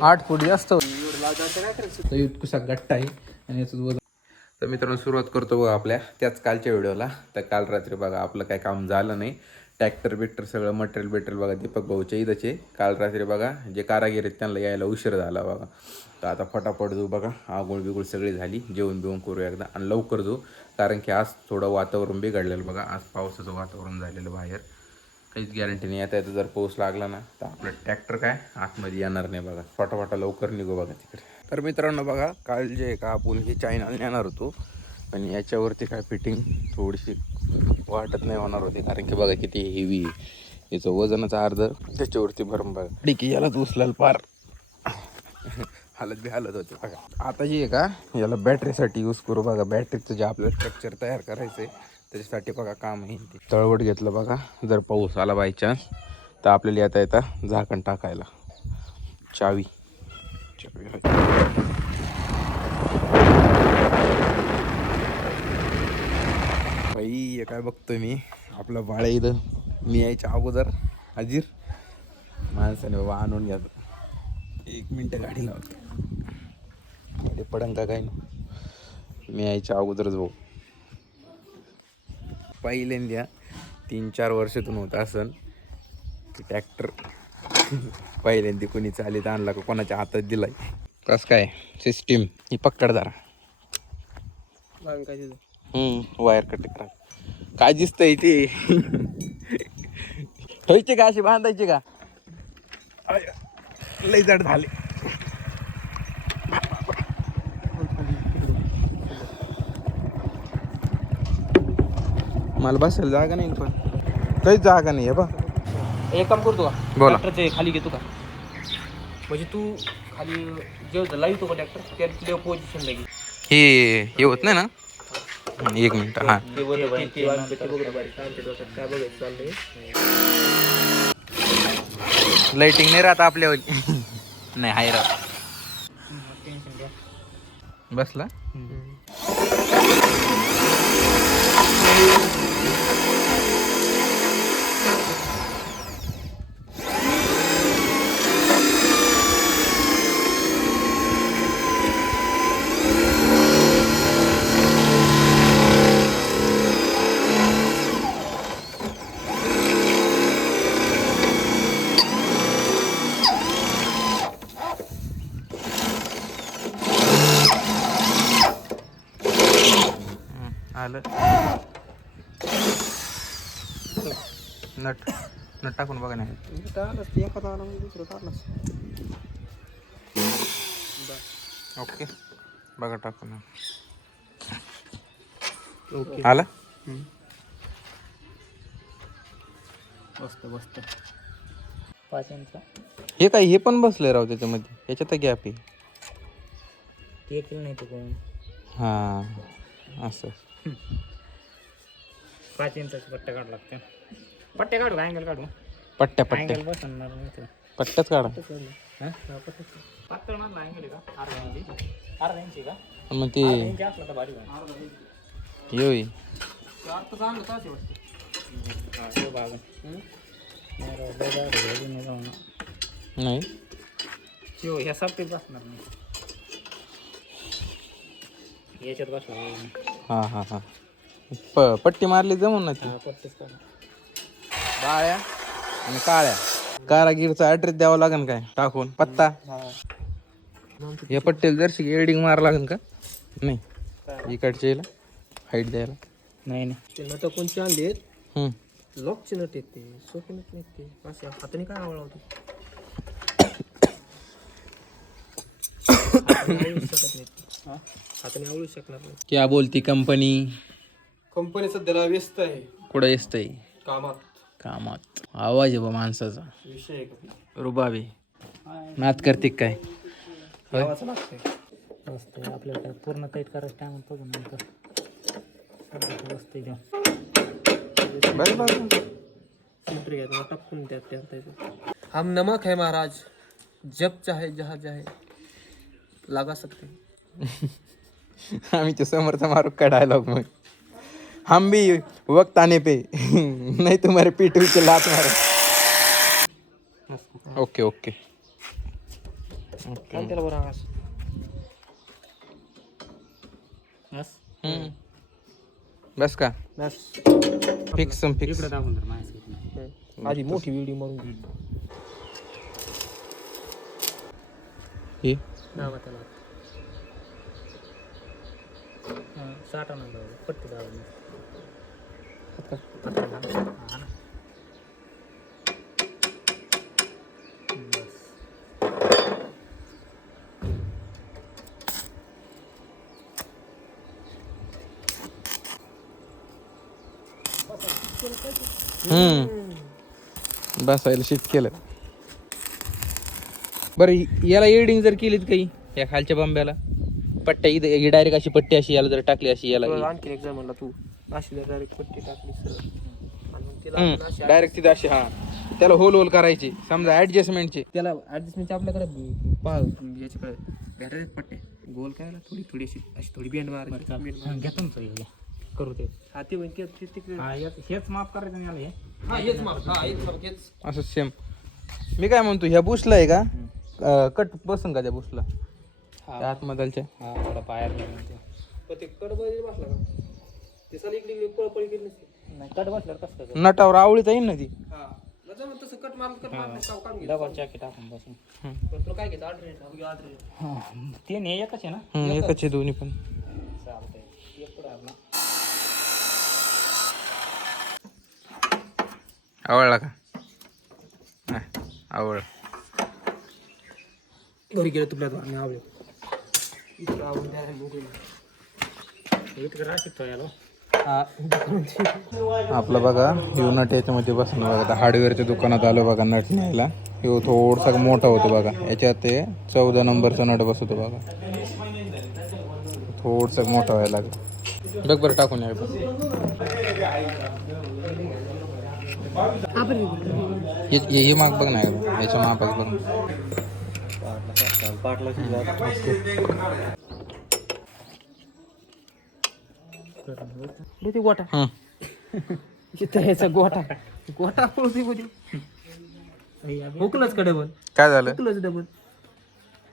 आठ फूट जास्त कुसा गट्टा आहे आणि याचं वजन. तर मित्रांनो सुरुवात करतो बघा आपल्या त्याच कालच्या व्हिडिओला. तर काल रात्री बघा आपलं काय काम झालं नाही. ट्रॅक्टर बिक्टर सगळं मटेरियल बिटेरियल बघा दीपक भाऊच्या इथंचे. काल रात्री बघा जे कारागीर आहेत त्यांना यायला उशीर झाला बघा. तर आता फटाफट जाऊ बघा. आगोळ बिगुळ सगळी झाली. जेवण बिवून करू एकदा आणि लवकर जाऊ. कारण की आज थोडं वातावरण बिघडलेलं बघा. आज पावसाचं वातावरण झालेलं बाहेर. काहीच गॅरंटी नाही. आता याचा जर पाऊस लागला ना तर आपलं ट्रॅक्टर काय? आतमध्ये येणार नाही बघा. फटाफटा लवकर निघू बघा तिकडे. तर मित्रांनो बघा काल जे आहे का आपण हे चायनाला नेणार होतो. पण याच्यावरती काय फिटिंग थोडीशी वाटत नाही होणार होती. कारण की बघा किती हेवी याचं वजनच अर्ध त्याच्यावरती भरून बघा. डिकी यालाच उचलाल पार. हालत बी हालत होते बघा. आता जे आहे का याला बॅटरीसाठी यूज करू बघा. बॅटरीचं जे आपलं स्ट्रक्चर तयार करायचं आहे त्याच्यासाठी बघा काम आहे ते तळवट घेतलं बघा जर पाऊस आला बाय चान्स तर आपल्याला येता येता झाकण टाकायला. चावी. चावी बाई काय बघतोय मी? आपलं बाळ इथं. मी यायच्या अगोदर हजीर. माणसाने बाबा आणून घ्या. एक मिनटं गाडी लावतो. गाडी पडंग का काय? नाही मी यायच्या अगोदरच भाऊ पहिल्यांदा तीन चार वर्षातून होत असन की ट्रॅक्टर पहिल्यांदा कोणी चालीत आणला का कोणाच्या हातात दिलाय. कस काय? सिस्टीम ही पक्कड जरा. हम्म वायर कट करा. काय दिसतंय ते? ठेवायचे का अशी? बांधायची का? लय जड झाले. मला बसायला जागा नाही पण काहीच जागा नाही आहे बा. एक काम करतो का? बोला. ट्रॅक्टरचे खाली घेतो का? म्हणजे तू खाली जेव्हा लावतो का ट्रॅक्टर? त्या पोझिशन लागेल हे हे होत नाही ना? एक मिनिट हा. ते ते- ते ते लाइटिंग नाही राहत आपल्या नाही हाय राहत बसला? आलं. नट नट टाकून बघा नाही. ओके बघा टाकून. ओके. आलं? मस्त मस्त पाच इंचा हे काय हे पण बसलंय राव त्याच्यामध्ये. याच्यात गॅप आहे. ते केलं नाही तू कोण? हा असं. पाच इंचाचे पट्टे काढू लागते. पट्टे काढू अँगल काढू? पट्ट्या पट्ट्या अँगल बसणार नाही तर पट्ट्याच काढा. पातळ मधला अँगल आहे का? अर्धा इंची अर्धा इंची का? मग ते अर्धा इंची असला तर भारी होईल. येऊ आता चांगलं तास आहे वाटतं. हा, बघा. हम्म? नाही राव, लय भारी आहे, अजून नाही जाऊ ना. नाही. शिव, ह्या बसणार नाही. याच्यात बसणार नाही. हा हा हा. प पट्टी मारली जमून ना ती. पट्टीच काढ. बाळ्या आणि काळ्या. कारागीरचा ऍड्रेस द्यावा लागेल काय? टाकून. पत्ता? हा. या पट्टीला जरशी एडिंग मारा लागेल का? नाही. इकडच्या याला हाईट द्यायला. नाही नाही. ते नट कोणचे आणले हम्म. लॉकचे नट आहेत ते. सोपे नट नाहीत ते. असे हाताने काय आवडला होतो? हाताने आवळू शकत नाहीत. ते. हाताने आवळू शकणार नाही. क्या बोलती कंपनी? कंपनी सध्याला व्यस्त आहे. कुठं येतंय कामात. कामात. आवाज आहे बा माणसाचा. विषय आहे का? रुबाबी. नात करते काय? यावाचं लागतंय. मस्त आहे. आपल्याला काय पूर्ण कैद करायचं बघू नंतर सध्या मस्त घ्यायचं. टाकून त्यात त्यात त्यात. हम नमक है महाराज. जब चाहे जहाँ चाहे. लगा सकते हैं. आम्ही ते समोरचा मारू का डायलॉग मग? हम भी वक्त आने पे. नहीं तुम्हारे पीठ पीछे लात मारो. Okay okay. बस. का? बस. Fix fix. आधी मोठी व्हिडिओ मारून घे. हे दाबा त्याला हा, साठ. पट्टी. बस. हम्म बसायला शिट केलं बरं याला एडिंग जर केलीत काही या खालच्या बांब्याला पट्ट्या इथं ही डायरेक्ट अशी पट्टी अशी याला जर टाकली अशी याला आणखी एक जर म्हणला तू अशी डायरेक्ट पट्टी टाकली सरळ. आणि मग तिला आपण अशी डायरेक्ट तिथं अशी हा. त्याला होल होल करायची. समजा ऍडजस्टमेंटचे त्याला ऍडजस्टमेंट आपल्याकडे पा याच्याकडे बॅटरी पट्टे. गोल काय ना थोडी थोडी अशी अशी थोडी बेंड मारायची. चाल. बेंड हा, घ्या तुमचं हे घ्या. करू ते. हा ते म्हणजे ते तिकडे. हा याच- हेच माफ करायचं आणि याला हे. हा हा असं सेम मी काय म्हणतो ह्या बुशला आहे का? कट बसन का त्या बुशला? त्या आतमधलच्या हा थोडा पायर लागून ते. पण ते बसला का? ते इकडे इकडे पळपळी केली नसते. नाही कट कसं नटावर आवळीचा येईल ना ती. हा. मग तसं कट कट डबल जॅकेट टाकून बसून. पण तुला काय घ्यायचं आठ रेट आठ रेट हा ते नाही एकच आहे ना? हम्म, एकच. आहे दोन्ही पण. चालतंय. एक पुढे आपला. आवडला का? हा, आवड घरी गेलं तुला मी आवडेल. आपलं बघा ह्यो नट याच्यामध्ये बसणं बघा. आता हार्डवेअरच्या दुकानात आलो बघा नट न्यायला. ह्यो थोडसा मोठा होतो बघा. याच्यात ते चौदा नंबरचा नट बसवतो बघा. थोडसा मोठा व्हायला लागला. बघ बरं टाकून या हे माग बघ ना याच्या मापाक बघ. ते गोटा. हं. इथं याचा गोटा. गोटा पळते मध्ये हुकलंच का डबल काय झालं? हुकलंच डबल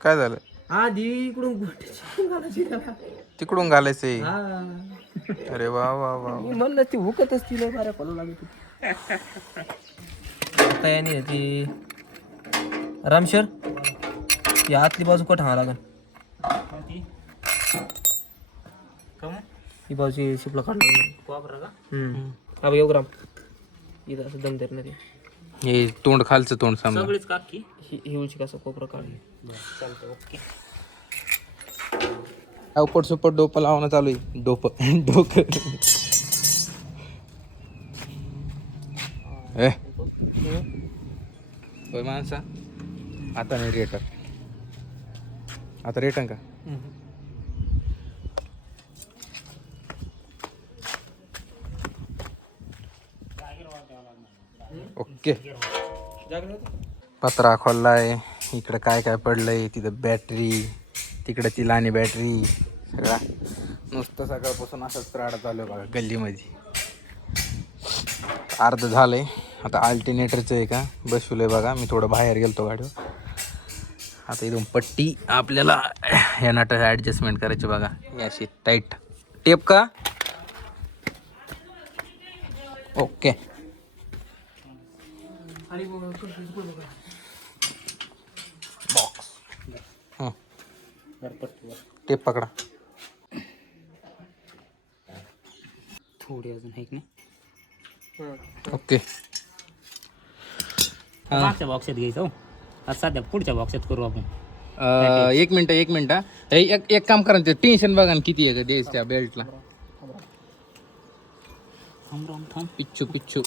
काय झालं? आधी इकडून गोट्याची घालायची त्याला. तिकडून घालायचंय हा. अरे वा वा वा मी म्हणलं ती हुकतच तिला बऱ्या फॉलो लागत होती आता याने ती रामशर? ती आतली बाजू कट हवा लागल? कम? ही बाजूची शिपला काढला. वापरा का? हम्म. हा बघ ग्राम इथं असं दम देत नाही. हे तोंड खालचं तोंड समजा सगळीच काकी? ही ही उलची कसं कोपरा काढ चालतंय ओके. उपट सुपट डोपं लावणं चालू आहे. डोप डोकं. ए. होय माणसा. आता नाही रेटर आता रेटन का ओके. पत्रा खोललाय. इकडं काय काय पडलंय? तिथं बॅटरी तिकडं ती लाणी बॅटरी सगळा. नुसतं सकाळपासून असंच त्राडा चालू आहे बघा गल्लीमध्ये. अर्ध झालंय. आता अल्टरनेटरचं आहे का? बसवलंय बघा. मी थोडं बाहेर गेलतो गाडीवर. आता इथून पट्टी आपल्याला या नटाचं ॲडजस्टमेंट करायची बघा. याशी अशी टाईट टेप का? ओके बॉक्स हां. टेप पकडा. थोडी अजून आहे की नाही? ओके बॉक्स बॉक्सात घ्यायचं हो. आज सध्या पुढच्या बॉक्सात करू आपण. अं, एक मिनिट एक मिनिट. हा. हे एक एक काम करा ना, ते टेन्शन बघा ना किती आहे द्यायचं त्या बेल्टला थांब राम थांब. पिच्चू पिच्चू.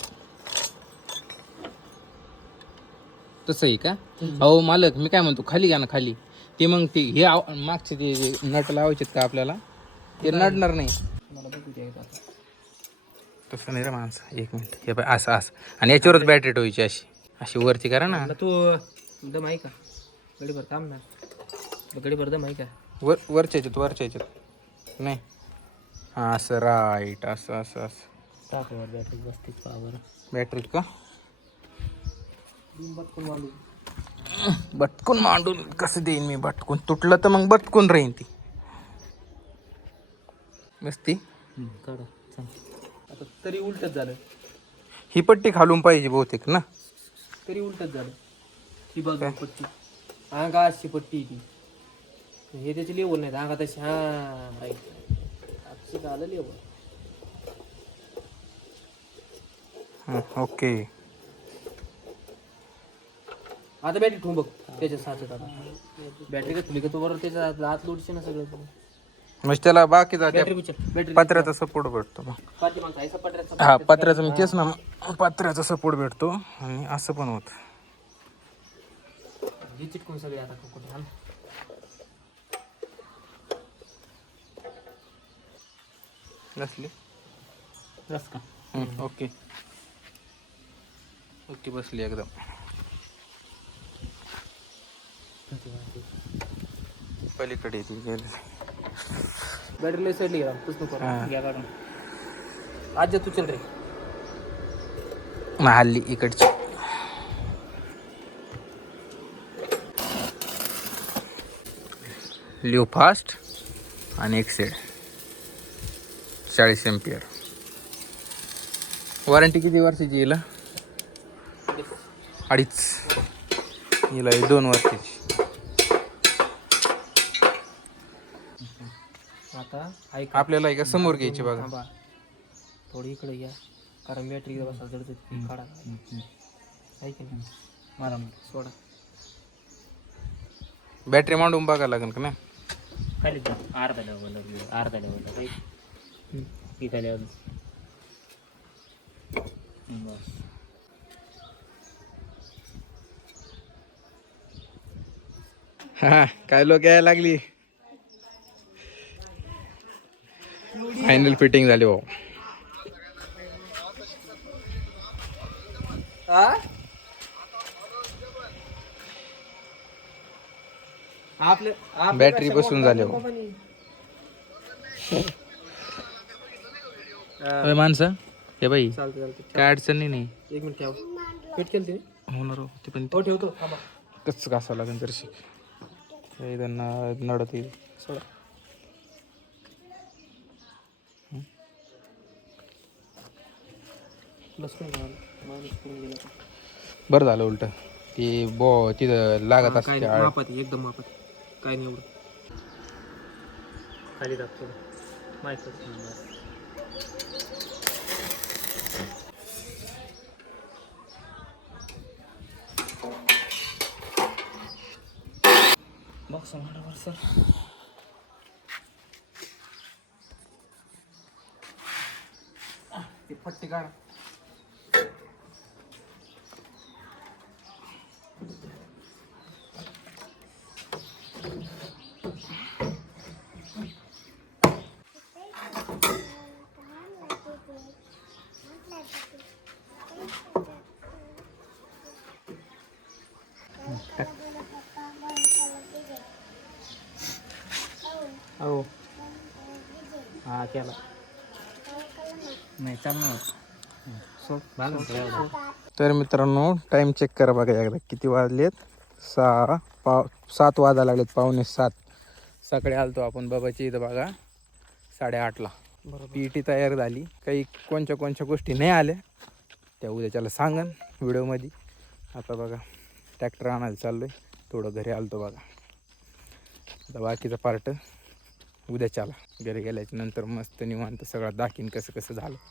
तसं आहे का? अहो मालक मी काय म्हणतो खाली घ्या ना खाली. ते मग ते हे आव- मागचे ते जे नट लावायचे का आपल्याला? ते नडणार नाही. तसं नाही रे माणसं. एक मिनिट. हे पाय असं असं. आणि याच्यावरच बॅटरी ठेवायची अशी. अशी वरती करा ना. तू दम आहे का? गडीभर थांब ना. गडीभर दम आहे का? वर वरच्या याच्यात वरच्या याच्यात. नाही. हां असं राईट असं असं असं. टाकावर बॅटरी बसतेच पावर बॅटरीत का? बटकून मांडून. कसं देईन मी बटकून? तुटलं तर मग बटकून राहीन ती. मस्ती? काढा. चांग आता तरी उलटच झालं. ही पट्टी खालून पाहिजे बहुतेक ना? तरी उलटच झालं. ही बघ पट्टी अंगा अशी पट्टी आहे ती. हे त्याची लेवल नाही अंगा तशी हा आजची का आलं लेवल? हं, ओके. आता बॅटरी ठेवून बघ. त्याच्या साच्यात आता. बॅटरी का तुली का तो बरोबर त्याच्या आत- आत लोडचे ना सगळं. म्हणजे त्याला बाकीचा त्या बॅटरी विचार बॅटरी पत्र्याचा सपोर्ट भेटतो ऐसा पटऱ्याचा हा पत्र्याचा मी तेच ना पत्र्याचा सपोर्ट भेटतो. आणि असं पण होत. हे चिटकून सगळे आता कुठे हा नसली रस का ओके ओके बसली एकदम पलीकडे. बॅटरी लय सडली का हा. घ्या काढून आज तू चल रे हल्ली इकडची लिओ फास्ट आणि एक्सेड चाळीस एम्पियर. वॉरंटी किती वर्षाची येईल अडीच. हिला ही दोन वर्षाची. आता ऐक. आपल्याला एका समोर घ्यायची बघा. थांबा. थोडी इकडे या. कारण बॅटरी बसा जडत काढा. ऐक ना मला सोडा. बॅटरी मांडून बघायला लागेल का नाही? खाली जा अर्धा लेवल अर्धा लेवल काही इथं लेवल बस हा काय लोक यायला लागली फायनल फिटिंग झाली भाऊ बॅटरी बसून झाली. अरे माणसं हे बाई काय अडचण नाही नाही. एक मिनिट ठेव. पेट केलं ते होणार हो ते पण. हो ठेवतो. थांबा. कसं लागेल जरशी. त्यांना नडत येईल. सोडा. बरं झालं उलट. ती बो तिथं लागत असते एकदम मापात काय नाही एवढं. खाली टाक थोडं. माहिती बस समाडावर सर. ते पट्टी काढा. केला. नाही चालणार सोड बांधून तर मित्रांनो टाइम चेक करा बघा एकदा. किती वाजलेत? सहा पाव सात वाजा लागलेत. पावणे सात. सकाळी आलतो आपण बाबाची इथं बघा. साडेआठला. पी टी तयार झाली. काही कोणत्या कोणत्या गोष्टी नाही आल्या त्या उद्याच्याला सांगन व्हिडिओमध्ये. आता बघा ट्रॅक्टर आणायला चाललो आहे थोडं घरी आलतो बघा. आता बाकीचं पार्ट उद्याच्याला घरी गेल्याच्यानंतर मस्त निवांत सगळं दाखीन कसं कसं झालं.